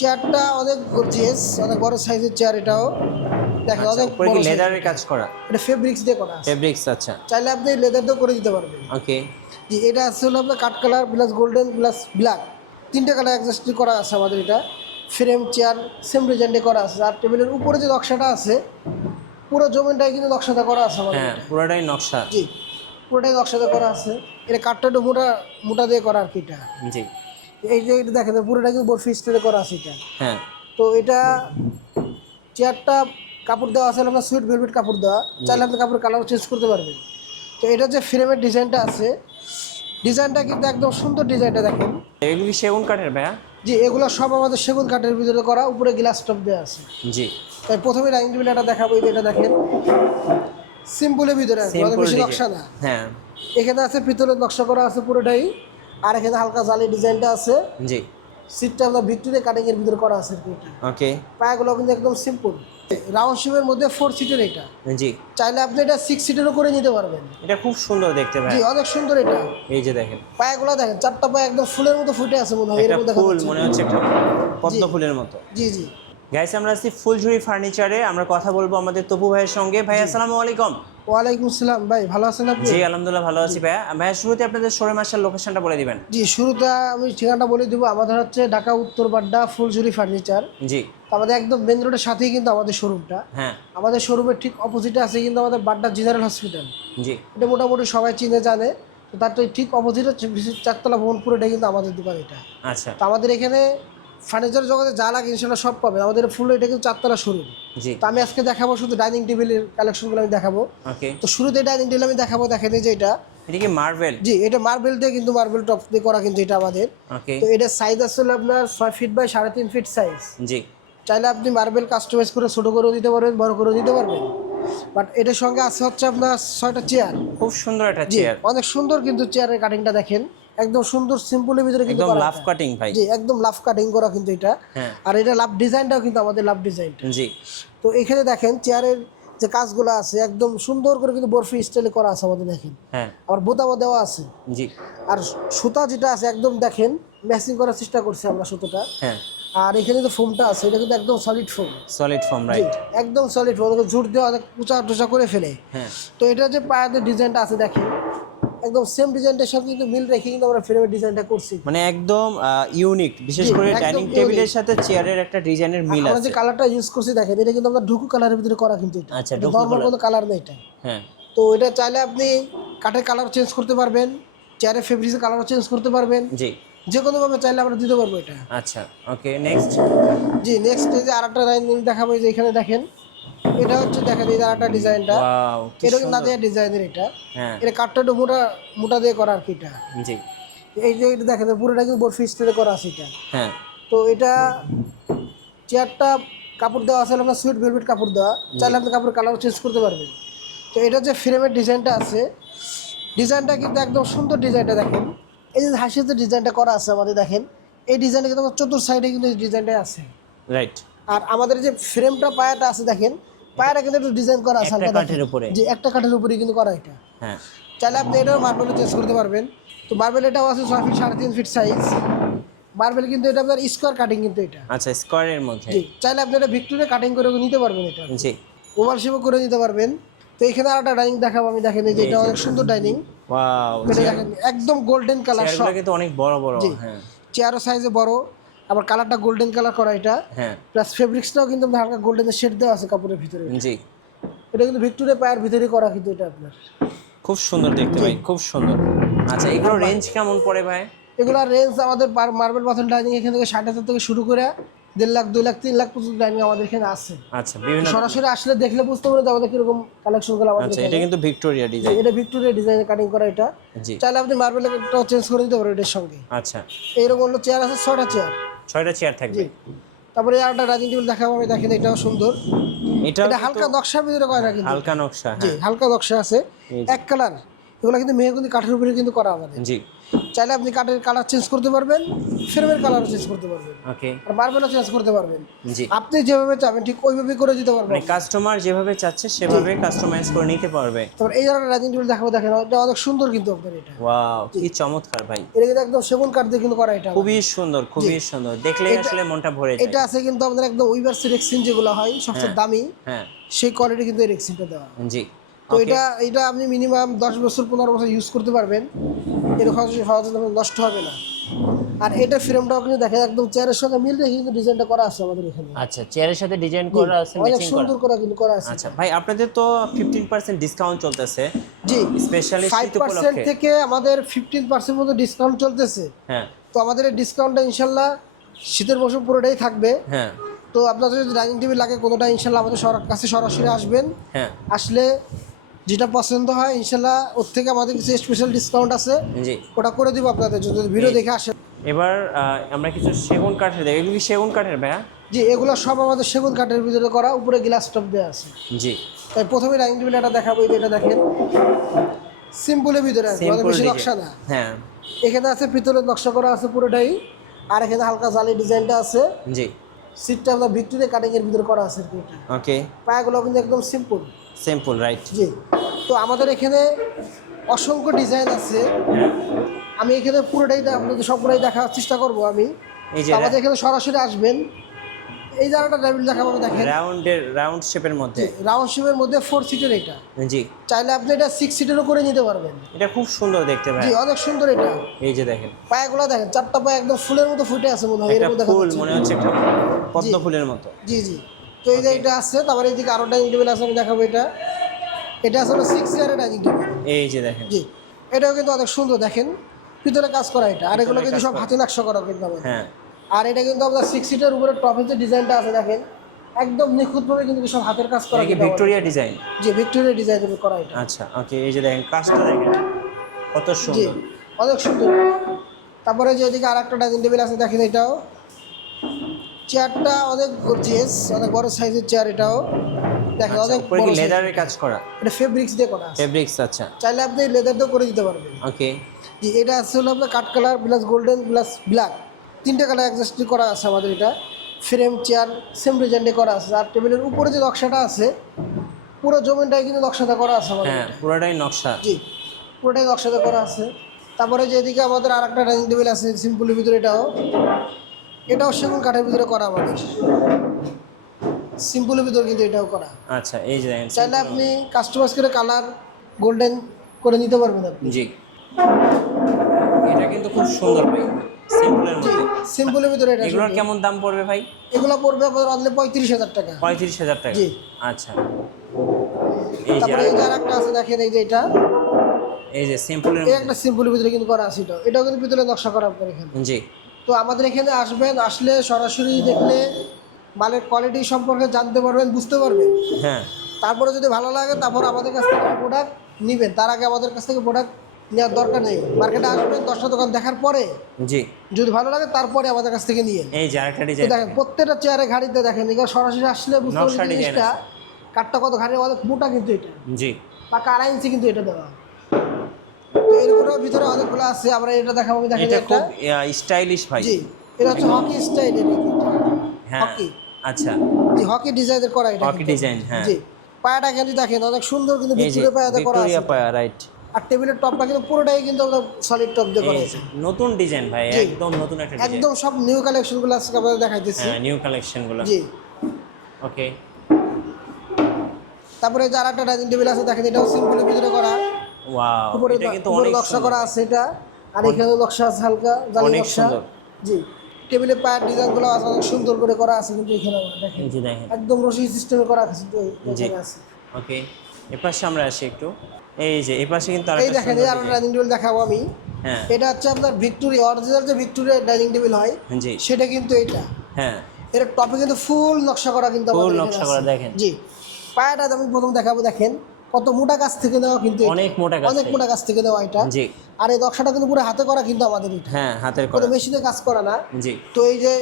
চেয়ারটা অনেক গর্জিয়াস, অনেক বড় সাইজের চেয়ার। এটাও দেখেন অনেক উপরে বড় কি size লেদারের এর। কাজ করা? এটা ফেব্রিক্স দিয়ে করা আছে। ফেব্রিক্স, আচ্ছা। চাইলে আপনি লেদার দিয়েও করে দিতে পারবেন। ওকে। জি, এটা আছে হলো আপনার কাঠ colour plus golden plus black, তিনটা কালার অ্যাডজাস্ট করা আছে আমাদের। এটা ফ্রেম চেয়ার সেম ডিজাইনে করা আছে। আর টেবিলের উপরে যে নকশাটা আছে পুরো জমিনটাই কিন্তু নকশাটা করা আছে আমাদের। হ্যাঁ, এটা পুরোটাই নকশা। জি, পুরোটাই নকশাটা করা আছে। এটা কাঠটা একটু মোটা মোটা দিয়ে করা আর কি। এটা জি। এই যে এটা দেখেন পুরোটা কিন্তু বরফি স্টাইলে করা আছে এটা। হ্যাঁ। তো এটা চেয়ারটা কাপড় দেওয়া আছে আপনার সুইট ভেলভেট কাপড় দেওয়া, চাইলে আপনি কাপড়ের কালার চেঞ্জ করতে পারবেন। তো এটা যে ফ্রেমের ডিজাইনটা আছে, ডিজাইনটা কিন্তু একদম সুন্দর। ডিজাইনটা দেখেন, এগুলি সেগুন কাঠের ভাইয়া? জি, এগুলো সব আমাদের সেগুন কাঠের ভিতরে করা, উপরে গ্লাস টপ দেওয়া আছে। জি। তাই প্রথমে ডাইনিং টেবিল এটা দেখাবো। এটা দেখেন সিম্পলের ভিতরে আছে, অনেক বেশি নকশা না। হ্যাঁ। এখানে আছে পিতলের নকশা করা আছে পুরোটাই, আর এখানে হালকা জালি ডিজাইনটা আছে। জি। সিটটা আপনার ভিক্টোরিয়া কাটিং এর ভিতরে করা আছে এটা। ওকে। পায়াগুলো কিন্তু একদম সিম্পল, রাউন্ড শেপের মধ্যে 4 সিটের এটা। জি। চাইলে আপনি এটা 6 সিটেরও করে নিতে পারবেন। এটা খুব সুন্দর দেখতে ভাই। জি, অনেক সুন্দর এটা। এই যে দেখেন পায়াগুলো দেখেন, চারটা পায়া একদম ফুলের মতো ফুটে আছে মনে হয়, একটা এরকম দেখা ফুল যাচ্ছে। মনে হচ্ছে, একটা পদ্ম ফুলের মতো। জি জি। গাইস, আমরা আছি ফুলঝুরি ফার্নিচারে। আমরা কথা বলবো আমাদের তপু ভাইয়ের সঙ্গে। ভাই আসসালামু আলাইকুম। ওয়ালাইকুম আসসালাম। ভাই ভালো আছেন আপনি? জি আলহামদুলিল্লাহ ভালো আছি ভাইয়া। ভাইয়া শুরুতে আপনাদের শোরুম আসার লোকেশনটা বলে দিবেন। জি, শুরুতে আমি ঠিকানাটা বলে দেবো। আমাদের হচ্ছে ঢাকা উত্তর বাড্ডা ফুলঝুরি ফার্নিচার। জি। তো আমাদের একদম মেন রোডের সাথেই কিন্তু আমাদের শোরুমটা। হ্যাঁ। আমাদের শোরুমের ঠিক অপোজিটে আছে কিন্তু আমাদের বাড্ডা জেনারেল হসপিটাল। জি। এটা মোটামুটি সবাই চিনে জানে। তো তার ঠিক অপোজিটে 4তলা ভবন, পুরোটা কিন্তু আমাদের দোকান এটা। আচ্ছা। তো আমাদের এখানে ফার্নিচার জগতে যা লাগে ইনশাল্লাহ সব পাবে আমাদের। ফুল এটা কিন্তু 4তলা শোরুম। জি। তো আমি আজকে দেখাবো শুধু ডাইনিং টেবিলের কালেকশনগুলো আমি দেখাবো। ওকে। তো শুরুতে ডাইনিং টেবিল আমি দেখাবো। দেখেন এই যে এটা কি মার্বেল? জি, এটা মার্বেল দিয়ে কিন্তু মার্বেল টপ দিয়ে করা কিন্তু এটা আমাদের। ওকে। তো এটা সাইজ আসলে আপনার 6 ফিট বাই 3.5 ফিট সাইজ। জি। চাইলে আপনি মার্বেল কাস্টমাইজ করে ছোট করেও দিতে পারবেন, বড় করেও দিতে পারবেন। বাট এটার সঙ্গে আছে হচ্ছে আপনার 6টা চেয়ার। খুব সুন্দর একটা জি, চেয়ার। অনেক সুন্দর কিন্তু চেয়ারের কাটিংটা দেখেন, একদম সুন্দর সিম্পলের ভিতরে কিন্তু একদম করা লাভ এটা। কাটিং ভাই। জি, একদম লাভ কাটিং করা কিন্তু এটা। হ্যাঁ। আর এটা লাভ ডিজাইনটাও কিন্তু আমাদের লাভ ডিজাইনটা। জি। তো এখানে দেখেন চেয়ারের যে কাজগুলো আছে একদম সুন্দর করে কিন্তু বরফি স্টাইলে করা আছে আমাদের। দেখেন হ্যাঁ। আবার বোতামও দেওয়া আছে। জি। আর সুতা যেটা আছে একদম দেখেন ম্যাচিং করার চেষ্টা করছি আমরা সুতোটা। হ্যাঁ। আর এখানে যে ফোমটা আছে এটা কিন্তু একদম সলিড ফোম। সলিড ফর্ম, জি, রাইট। একদম সলিড ফোম, জোর দিয়ে অনেক উঁচা টুচা করে ফেলে। হ্যাঁ। তো এটা যে পায়াদের ডিজাইনটা আছে দেখেন একদম সেম ডিজাইনটার সাথে কিন্তু মিল রেখে কিন্তু আমরা ফ্রেমের ডিজাইনটা করছি। মানে একদম ইউনিক, বিশেষ জি, করে একদম ডাইনিং unique। টেবিলের সাথে চেয়ারের একটা ডিজাইনের মিল আমরা যে আছে। কালারটা ইউজ করছি দেখেন এটা কিন্তু আমরা ঢুকু কালারের ভিতরে করা কিন্তু এটা। আচ্ছা, এটা ঢুকু নরমাল কালার। কোনো কালার নেই এটা। হ্যাঁ। তো এটা চাইলে আপনি কাঠের কালার চেঞ্জ করতে পারবেন, চেয়ারের ফেব্রিক্সের কালারও চেঞ্জ করতে পারবেন। জি। যে কোনোভাবে চাইলে আমরা দিতে পারবো এটা। আচ্ছা। ওকে, নেক্সট। জি, নেক্সট এই যে আরেকটা ডাইনিং দেখাবো। এই যে এখানে দেখেন এটা হচ্ছে দেখেন এই যে আরেকটা ডিজাইনটা। ওয়াও, কি এটা কিন্তু সুন্দর। নাদিয়া ডিজাইনের এটা। হ্যাঁ। এটা কাঠটা একটু মোটা মোটা দিয়ে করা আর কি এটা। জি। এই যে এটা দেখেন পুরোটা কিন্তু বরফি স্টাইলে করা আছে এটা। হ্যাঁ। তো এটা চেয়ারটা কাপড় দেওয়া আছে আপনার সুইট ভেলভেট কাপড় দেওয়া, চাইলে আপনি কাপড়ের কালার চেঞ্জ করতে পারবেন। তো এটা যে ফ্রেমের ডিজাইনটা আছে, ডিজাইনটা কিন্তু একদম সুন্দর। ডিজাইনটা দেখেন, এই যে হাসির যে ডিজাইনটা করা আছে আমাদের দেখেন, এই ডিজাইনটা কিন্তু আমার চতুর্থ সাইডে কিন্তু এই ডিজাইনটাই আছে। রাইট। আর আমাদের যে ফ্রেমটা পায়াটা আছে দেখেন, পায়াটা কিন্তু একটু ডিজাইন করা আছে একটা হালকা কাঠের উপরে। যে একটা কাঠের উপরে কিন্তু করা এটা। হ্যাঁ। চাইলে আপনি এটাও মার্বেলে চেঞ্জ করতে পারবেন। তো মার্বেল এটাও আছে 6 ফিট 3.5 ফিট সাইজ মার্বেল কিন্তু এটা আপনার স্কোয়ার কাটিং কিন্তু এটা। আচ্ছা, স্কোয়ারের মধ্যে। জি, চাইলে আপনি এটা ভিক্টোরিয়া কাটিং করে নিতে পারবেন এটা। জি। ওভাল শেপও করে নিতে পারবেন। তো এখানে আরেকটা ডাইনিং দেখাবো আমি। দেখেন এই যে এটা অনেক সুন্দর ডাইনিং। ওয়াও, এটা দেখেন একদম গোল্ডেন কালার সব। চেয়ারগুলো কিন্তু অনেক বড় বড়। জি, হ্যাঁ। চেয়ারও সাইজে বড়, আবার কালারটা গোল্ডেন কালার করা এটা। হ্যাঁ। প্লাস ফেব্রিক্সটাও কিন্তু হালকা গোল্ডেনের শেড দেওয়া আছে কাপড়ের ভিতরে। জি। এটা কিন্তু ভিক্টোরিয়া পায়ের ভিতরে করা কিন্তু এটা আপনার। খুব সুন্দর দেখতে ভাই, খুব সুন্দর। আচ্ছা, এগুলো রেঞ্জ কেমন পড়ে ভাই? এগুলোর রেঞ্জ আমাদের মার্বেল পাথর ডাইনিং এখান থেকে 60,000 থেকে শুরু করে 1.5 লাখ 2 লাখ 3 লাখ পর্যন্ত ডাইনিং আমাদের এখানে আছে। আচ্ছা, বিভিন্ন। সরাসরি আসলে দেখলে বুঝতে পারবেন যে আমাদের কিরকম কালেকশনগুলো আমাদের। আচ্ছা, এটা কিন্তু ভিক্টোরিয়া ডিজাইন। এটা ভিক্টোরিয়া ডিজাইনে কাটিং করা এটা। জি। চাইলে আপনি মার্বেলটাও চেঞ্জ করে দিতে পারবেন এটার সঙ্গে। আচ্ছা। এইরকম হলো চেয়ার আছে 6টা চেয়ার। 6টা চেয়ার থাকবে। জি। তারপরে আরেকটা ডাইনিং টেবিল দেখাবো আমি। দেখেন এটাও সুন্দর। এটা হালকা নকশার ভিতরে করা না কিন্তু। হালকা নকশা। জি, হ্যাঁ। হালকা নকশা আছে, এক কালার। এগুলো কিন্তু মেহগনি কাঠের উপরে কিন্তু করা আমাদের। জি। চাইলে আপনি কাঠের কালার চেঞ্জ করতে পারবেন, ফ্রেমের কালার চেঞ্জ করতে পারবেন, ওকে, আর মার্বেলও চেঞ্জ করতে পারবেন। জি, আপনি যেভাবে চাবেন ঠিক ওইভাবে করে দিতে পারবেন। মানে কাস্টমার যেভাবে চাচ্ছে সেভাবে কাস্টমাইজ করে নিতে পারবে। তারপর এই ধরনের ডাইনিং টেবিল দেখাবো, দেখেন এটা অনেক সুন্দর কিন্তু আপনার এটা। ওয়াও, কি চমৎকার ভাই, এটা কিন্তু একদম সেগুন কাঠ দিয়ে কিন্তু করা এটা। খুবই সুন্দর, খুবই সুন্দর, দেখলেই আসলে মনটা ভরে যায়। এটা আছে কিন্তু আমাদের একদম উইভার্স রেক্সিন যেগুলো হয় সবচেয়ে দামি, হ্যাঁ, সেই কোয়ালিটি কিন্তু এই রেক্সিনটা দেওয়া। জি, তো এটা আপনি মিনিমাম 10 বছর 15 বছর ইউজ করতে পারবেন, এরকম সহজে নষ্ট হবে না। আর এটা ফ্রেমটাও কিন্তু দেখেন একদম চেয়ারের সঙ্গে মিল রেখে কিন্তু ডিজাইনটা করা আছে আমাদের এখানে। আচ্ছা, চেয়ারের সাথে ডিজাইন করা আছে, অনেক ম্যাচিং করা। সুন্দর করে কিন্তু করা আছে। আচ্ছা ভাই, আপনাদের তো 15% ডিসকাউন্ট চলতেছে। জি, স্পেশালি শীত 5% উপলক্ষে থেকে আমাদের 15% মতো ডিসকাউন্ট চলতেছে। হ্যাঁ, তো আমাদের এই ডিসকাউন্টটা ইনশাল্লাহ শীতের মৌসুম পুরোটাই থাকবে। হ্যাঁ, তো আপনাদের যদি ডাইনিং টেবিল লাগে কোনোটা ইনশাল্লাহ আমাদের কাছে সরাসরি আসবেন। হ্যাঁ, আসলে যেটা পছন্দ হয় ইনশাল্লাহ ওর থেকে আমাদের কিছু স্পেশাল ডিসকাউন্ট আছে, জি। ওটা করে দিব আপনাদের যদি ভিডিও দেখে আসেন। এবার আমরা কিছু সেগুন কাঠের দেখি, এগুলি সেগুন কাঠের ভাইয়া? জি, এগুলো সব আমাদের সেগুন কাঠের ভিতরে করা, উপরে গ্লাস টপ দেওয়া আছে। জি, তাই প্রথমে ডাইনিং টেবিল এটা দেখাবো, এটা দেখেন সিম্পলের ভিতরে আছে, অনেক বেশি নকশা না। হ্যাঁ, এখানে আছে পিতলের নকশা করা আছে পুরোটাই, আর এখানে হালকা জালি ডিজাইনটা আছে। জি, সিটটা আমরা ভিক্টোরিয়া কাটিং এর ভিতরে করা আছে আর কি। এটা ওকে, পায়াগুলো কিন্তু একদম সিম্পল। Simple, right. জি, তো আমাদের এখানে অসংখ্য ডিজাইন আছে। আমি এখানে পুরোটাই আপনাদের সবগুলোই দেখার চেষ্টা করব আমি। এই যে তো আমাদের এখানে সরাসরি আসবেন। এই জায়গাটা টেবিল দেখাবো, দেখেন রাউন্ড শেপের মধ্যে, রাউন্ড শেপের মধ্যে 4 সিটের এটা। জি, চাইলে আপনি এটা 6 সিটেরও করে নিতে পারবেন। এটা খুব সুন্দর দেখতে ভাই। জি, অনেক সুন্দর এটা। এই যে দেখেন পায়াগুলো দেখেন, 4টা পায়া একদম ফুলের মতো ফুটে আছে মনে হয়, একটা এরকম দেখা ফুল যাচ্ছে। মনে হচ্ছে, একটা পদ্ম ফুলের মতো। জি জি, তো এই যে এটা আছে। তারপরে এইদিকে আরো ডাইনিং টেবিল আছে, আমি দেখাবো এটা। এটা আসলে 6 চেয়ারের ডাইনিং টেবিল। এই যে দেখেন, জি, এটাও কিন্তু অনেক সুন্দর, দেখেন ভিতরে কাজ করা এটা। আর এগুলো কিন্তু সব হাতে নকশা করা কিন্তু আমাদের। হ্যাঁ, আর এটা কিন্তু আপনার 6 সিটের উপরে টপের যে ডিজাইনটা আছে দেখেন, একদম নিখুঁতভাবে কিন্তু সব হাতের কাজ করা। এটা কি ভিক্টোরিয়া ডিজাইন? জি, ভিক্টোরিয়া ডিজাইনের করা এটা। আচ্ছা, ওকে, এই যে দেখেন কাজটা দেখেন কত জি, সুন্দর। অনেক সুন্দর। তারপরে যে এদিকে আরেকটা ডাইনিং টেবিল আছে দেখেন, এটাও চেয়ারটা অনেক গর্জিয়াস, অনেক বড় সাইজের চেয়ার এটাও দেখেন, আচ্ছা, অনেক উপরে বড় কি size। লেদারের কাজ করা? এটা ফেব্রিক্স দিয়ে করা আছে। ফেব্রিক্স, আচ্ছা, চাইলে আপনি লেদার দিয়েও করে দিতে পারবেন। ওকে, জি, এটা আছে হলো আপনার কাঠ colour plus golden plus black, 3টে কালার অ্যাডজাস্ট করা আছে আমাদের। এটা ফ্রেম চেয়ার সেম ডিজাইনে করা আছে। আর টেবিলের উপরে যে নকশাটা আছে পুরো জমিনটাই কিন্তু নকশাটা করা আছে আমাদের। হ্যাঁ, পুরোটাই নকশা। জি, পুরোটাই নকশাটা করা আছে। তারপরে যে এদিকে আমাদের আর একটা ডাইনিং টেবিল আছে সিম্পলের ভিতরে, এটাও সেগুন কাঠের ভিতরে করা আমাদের। সিম্পলের ভিতরে কিন্তু এটাও করা। আচ্ছা, এই যে দেখেন, চাইলে আপনি কাস্টমাইজ করে কালার গোল্ডেন করে নিতে পারবেন আপনি। জি, এটা কিন্তু খুব সুন্দর ভাই, সিম্পলের জি, মধ্যে। সিম্পলের ভিতরে এটা। এগুলোর কেমন দাম পড়বে ভাই? এগুলো পড়বে আপনার অনলি 35,000 টাকা। 35,000 টাকা? জি। আচ্ছা, এই যে তারপরে এই যে আরেকটা আছে দেখেন, এই যে এটা, এই যে সিম্পলের এই একটা সিম্পলের ভিতরে কিন্তু করা আছে। এটাও কিন্তু ভিতরে নকশা করা আপনার এখানে। জি, তো আমাদের এখানে আসবেন, আসলে সরাসরি দেখলে মালের কোয়ালিটি সম্পর্কে জানতে পারবেন, বুঝতে পারবেন। হ্যাঁ, তারপরে যদি ভালো লাগে তারপর আমাদের কাছ থেকে প্রোডাক্ট নেবেন। তার আগে আমাদের কাছ থেকে প্রোডাক্ট নেওয়ার দরকার নেই। মার্কেটে আসবেন, 10টা দোকান দেখার পরে জি, যদি ভালো লাগে তারপরে আমাদের কাছ থেকে নিয়ে। এই যে আরেকটা তো ডিজাইন দেখেন প্রত্যেকটা চেয়ারে ঘাড়িতে দেখেন, এগুলো সরাসরি আসলে বুঝতে নকশা পারবেন ডিজাইন জিনিসটা আছে। কাঠটা কত ঘাড়ে, অনেক মোটা কিন্তু এটা, জি, পাকা 2.5 ইঞ্চি কিন্তু এটা দেওয়া। তো এরগুলোর ভিতরে অনেকগুলো আছে, আমরা এটা দেখাবো। দেখেন এটা একটা, খুব স্টাইলিশ ভাই। জি, এটা হচ্ছে হকি স্টাইলের হ্যাঁ, হকি। আচ্ছা, জি, হকি ডিজাইনের করা এটা হকি কিন্তু। ডিজাইন, হ্যাঁ। জি, পায়াটা কিন্তু দেখেন অনেক সুন্দর কিন্তু এই যে ভিক্টোরিয়া পায়াতে করা আছে। ভিক্টোরিয়া পায়া, রাইট। আর টেবিলের টপটা কিন্তু পুরোটাই কিন্তু আমরা সলিড টপ দিয়ে করা এই আছে। যে নতুন ডিজাইন ভাই, জি। একদম নতুন একটা ডিজাইন। একদম সব নিউ কালেকশনগুলো আজকে আপনাদের দেখাইতেছি। হ্যাঁ, নিউ কালেকশন গুলো। জি, ওকে, তারপরে যে আরেকটা ডাইনিং টেবিল আছে দেখেন, এটাও সিম্পলের ভিতরে করা। ওয়াও, উপরে এটা কিন্তু উপরে অনেক নকশা সুন্দর করা আছে এটা, আর এখানে নকশা আছে হালকা জালি অনেক নকশা। সুন্দর। জি, টেবিলের পায়ের ডিজাইনগুলো আছে অনেক সুন্দর করে করা আছে কিন্তু এখানে দেখেন এই যে দেখেন, একদম রশি সিস্টেমে করা আছে কিন্তু জি, এখানে আছে। ওকে, এপাশে আমরা আসি একটু। এই যে এপাশে কিন্তু এই আরেকটা দেখেন, সুন্দর এই আরো ডিজাইন। ডাইনিং টেবিল দেখাবো আমি। হ্যাঁ, এটা হচ্ছে আপনার ভিক্টোরিয়া অরিজিনাল যে ভিক্টোরিয়া ডাইনিং টেবিল হয় জি, সেটা কিন্তু এটা। হ্যাঁ, এর টপে কিন্তু ফুল নকশা করা কিন্তু ফুল আমাদের এখানে নকশা আছে। করা দেখেন। জি, পায়াটা আমি প্রথম দেখাবো, দেখেন কত মোটা কাছ থেকে নেওয়া কিন্তু এটা। অনেক মোটা কাজ অনেক থেকে। মোটা কাছ থেকে নেওয়া এটা। জি, আর এই নকশাটা কিন্তু পুরো হাতে করা কিন্তু আমাদের এটা, হ্যাঁ, হাতের কোনো করা। মেশিনে কাজ করা না। জি, তো এই যে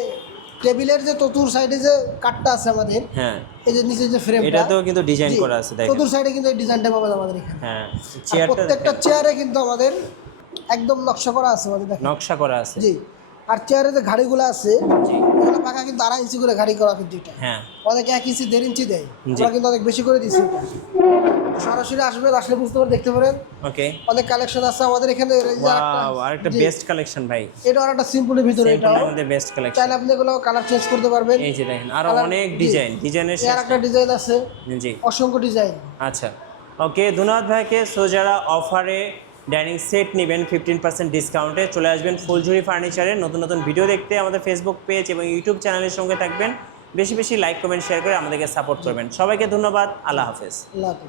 টেবিলের যে চতুর সাইডে যে কাঠটা আছে আমাদের, হ্যাঁ, এই যে নিচে যে ফ্রেমটা, এটাতেও কিন্তু ডিজাইন করা আছে দেখেন। চতুর সাইডে কিন্তু এই ডিজাইনটা পাবেন আমাদের এখানে। হ্যাঁ, আর চেয়ারটা প্রত্যেকটা চেয়ারে কিন্তু আমাদের একদম নকশা করা আছে আমাদের, দেখেন। নকশা করা আছে। জি, আর চেয়ারে যে ঘাড়িগুলো আছে জি এগুলো পাকা কিন্তু 2.5 ইঞ্চি করে ঘাড়ি করা কিন্তু এটা। হ্যাঁ অনেক 1 ইঞ্চি 1.5 ইঞ্চি দেয়, জি। আমরা কিন্তু অনেক বেশি করে দিচ্ছি এটা। সরাসরি আসবেন, আসলে বুঝতে পারেন, দেখতে পারেন ওকে অনেক কালেকশন আছে আমাদের এখানে। এই যে ওয়াও আরেকটা জি, বেস্ট কালেকশন ভাই, এটা আর একটা সিম্পলের ভিতরে, সিম্পলের এটাও মধ্যে বেস্ট কালেকশন। চাইলে আপনি এগুলো কালার চেঞ্জ করতে পারবেন। এই যে দেখেন আরো Colour- অনেক জি। ডিজাইনের এর একটা ডিজাইন আছে, জি অসংখ্য ডিজাইন। আচ্ছা ওকে ধন্যবাদ ভাইকে। সো যারা অফারে ডাইনিং সেট নেবেন 15% ডিসকাউন্টে চলে আসবেন ফুলঝুরি ফার্নিচারে। নতুন নতুন ভিডিও দেখতে আমাদের ফেসবুক পেজ এবং ইউটিউব চ্যানেলের সঙ্গে থাকবেন। বেশি বেশি লাইক কমেন্ট শেয়ার করে আমাদেরকে সাপোর্ট করবেন। সবাইকে ধন্যবাদ, আল্লাহ হাফেজ। আল্লাহ হাফেজ।